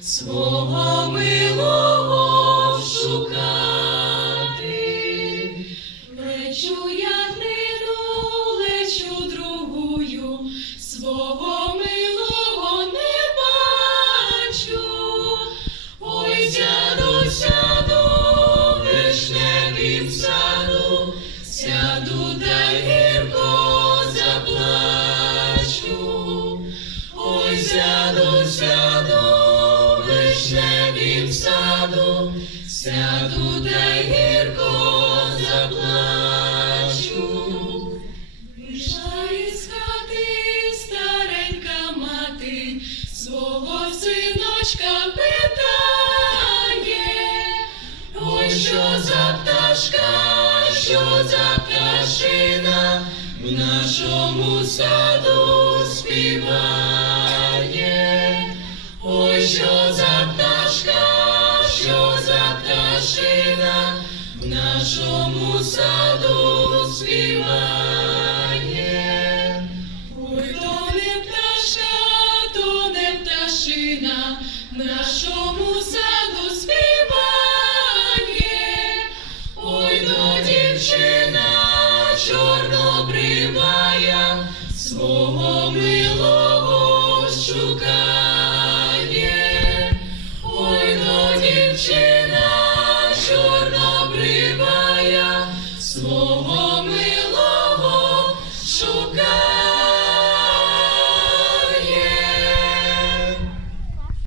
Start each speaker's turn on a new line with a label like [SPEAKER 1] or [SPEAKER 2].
[SPEAKER 1] свого милого шукати. Лечу я днину, лечу другую, свого милого не бачу. Ой, сяду та гірко заплачу. Вийшла із хати старенька мати, свого синочка питає, ой, що за пташка, що за пташина в нашому саду співає, ой, що за нашому саду співає. Ой, то не пташка, то не пташина, нашому саду співає. Ой, то дівчина чорнобривая, свого ми Oh, oh.